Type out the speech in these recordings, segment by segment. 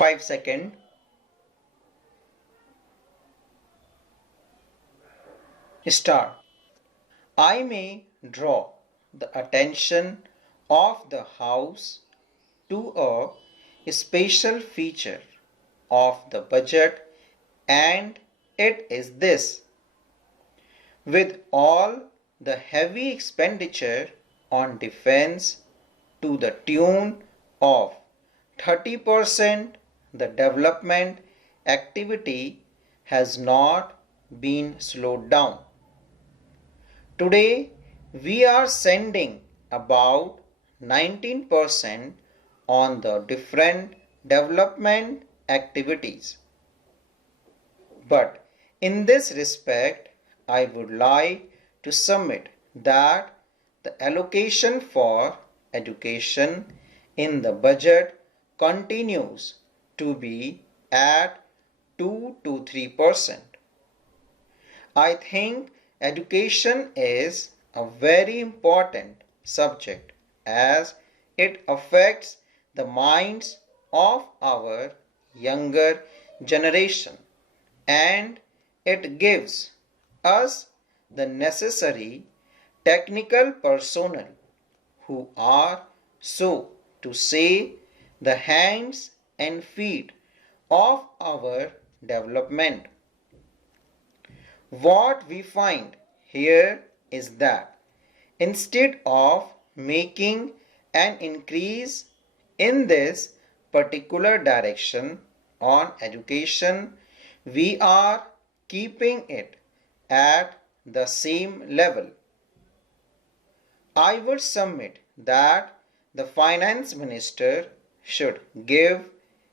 5 seconds. Start. I may draw the attention of the house to a special feature of the budget, and it is this. With all the heavy expenditure on defense to the tune of 30%, the development activity has not been slowed down. Today, we are sending about 19% on the different development activities. But in this respect, I would like to submit that the allocation for education in the budget continues to be at 2 to 3%. I think education is a very important subject as it affects the minds of our younger generation, and it gives us the necessary technical personnel who are, so to say, the hands and feet of our development. What we find here is that instead of making an increase in this particular direction on education, we are keeping it at the same level. I would submit that the finance minister should give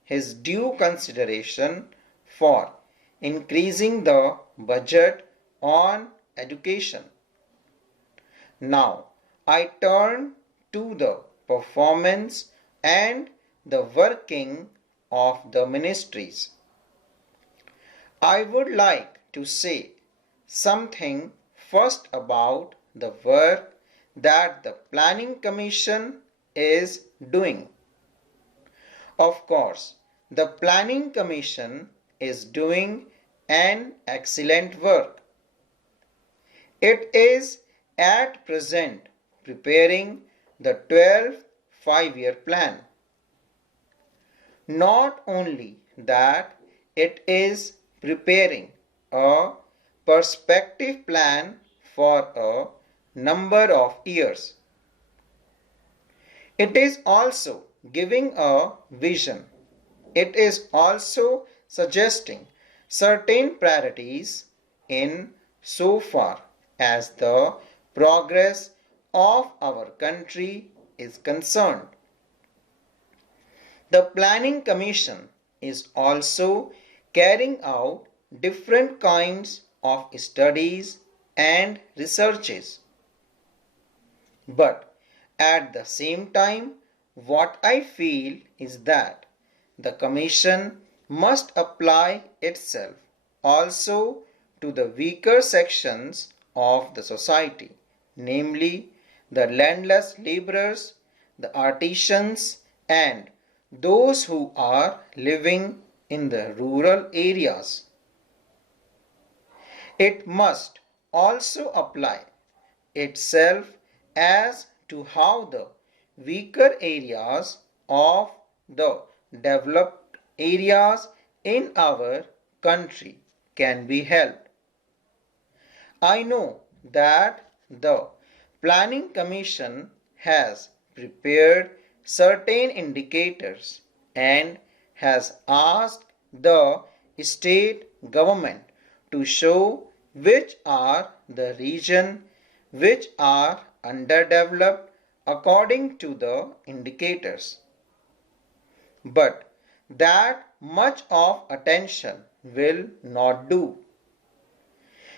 his due consideration for increasing the budget on education. Now, I turn to the performance and the working of the ministries. I would like to say something first about the work that the Planning Commission is doing. Of course, the Planning Commission is doing an excellent work. It is at present preparing the 12th five-year plan. Not only that, it is preparing a perspective plan for a number of years. It is also giving a vision. It is also suggesting certain priorities in so far as the progress of our country is concerned. The Planning Commission is also carrying out different kinds of studies and researches. But at the same time, what I feel is that the Commission must apply itself also to the weaker sections of the society, namely the landless laborers, the artisans, and those who are living in the rural areas. It must also apply itself as to how the weaker areas of the developed areas in our country can be helped. I know that the Planning Commission has prepared certain indicators and has asked the state government to show which are the regions which are underdeveloped according to the indicators. But that much of attention will not do.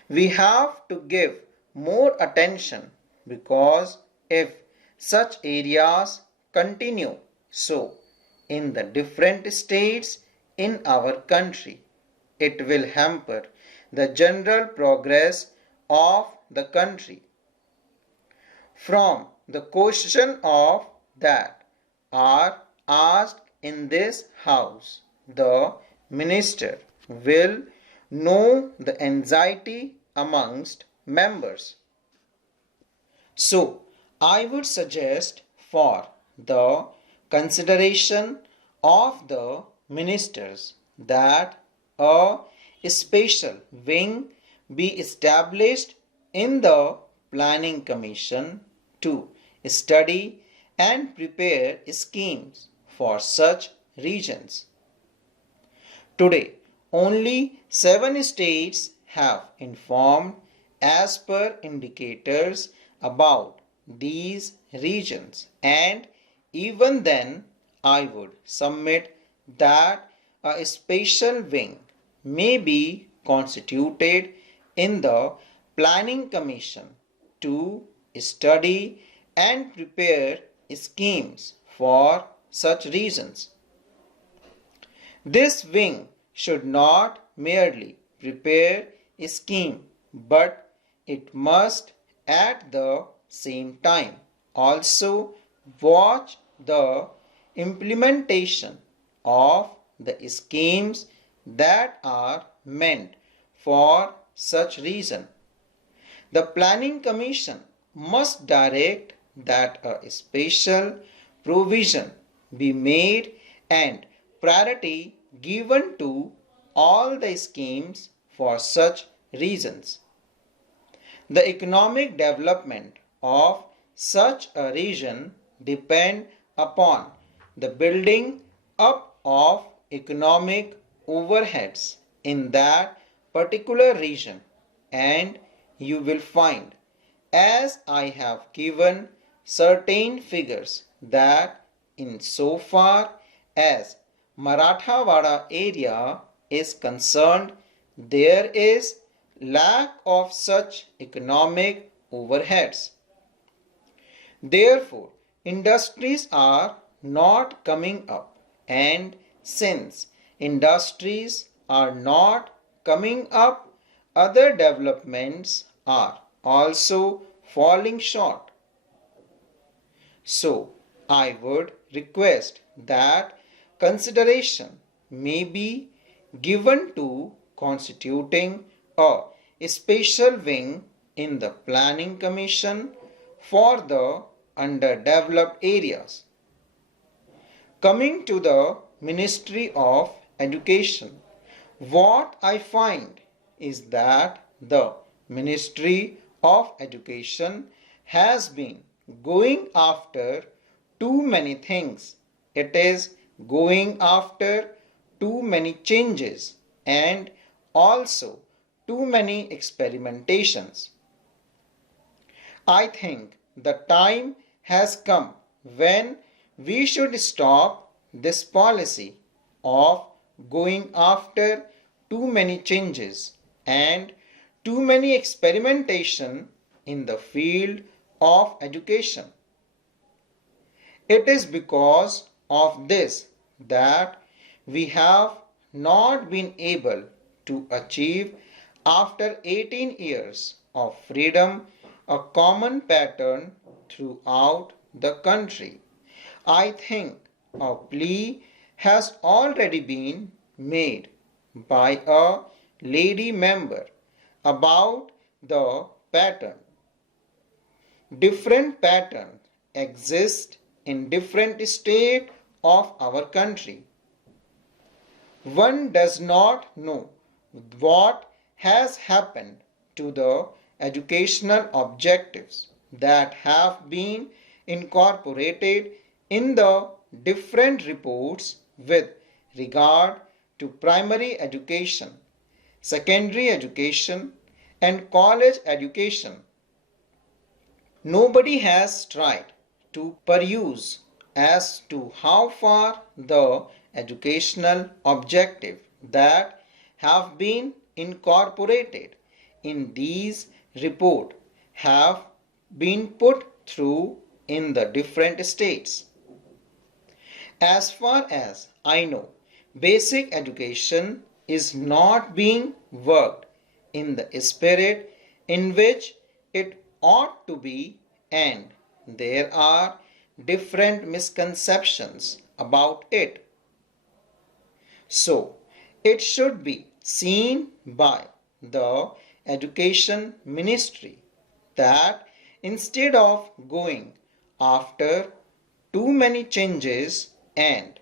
We have to give more attention because if such areas continue so in the different states in our country, it will hamper the general progress of the country. From the question of that are asked in this house, the minister will know the anxiety amongst members. So, I would suggest for the consideration of the ministers that a special wing be established in the planning commission to study and prepare schemes for such regions. Today, only 7 states have informed as per indicators about these regions, and even then I would submit that a special wing may be constituted in the planning commission to study and prepare schemes for such regions. This wing should not merely prepare a scheme, but it must at the same time also watch the implementation of the schemes that are meant for such reason. The Planning Commission must direct that a special provision be made and priority given to all the schemes for such reasons. The economic development of such a region depend upon the building up of economic overheads in that particular region, and you will find, as I have given certain figures, that in so far as Marathawada area is concerned, there is lack of such economic overheads. Therefore, industries are not coming up, and since industries are not coming up, other developments are also falling short. So, I would request that consideration may be given to constituting a special wing in the Planning Commission for the underdeveloped areas. Coming to the Ministry of Education, what I find is that the Ministry of Education has been going after too many things. It is going after too many changes and also too many experimentations. I think the time has come when we should stop this policy of going after too many changes and too many experimentation in the field of education. It is because of this that we have not been able to achieve after 18 years of freedom a common pattern throughout the country. I think a plea has already been made by a lady member about the pattern. Different patterns exist in different states of our country. One does not know what has happened to the educational objectives that have been incorporated in the different reports with regard to primary education, secondary education, and college education. Nobody has tried to peruse as to how far the educational objective that have been incorporated in these reports have been put through in the different states. As far as I know, basic education is not being worked in the spirit in which it ought to be, and there are different misconceptions about it. So, it should be seen by the Education Ministry that instead of going after too many changes and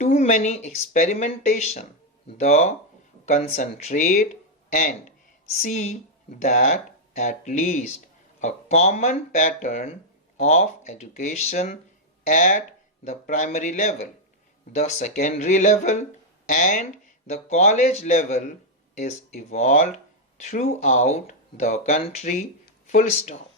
too many experimentation, the concentrate and see that at least a common pattern of education at the primary level, the secondary level and the college level is evolved throughout the country, full stop.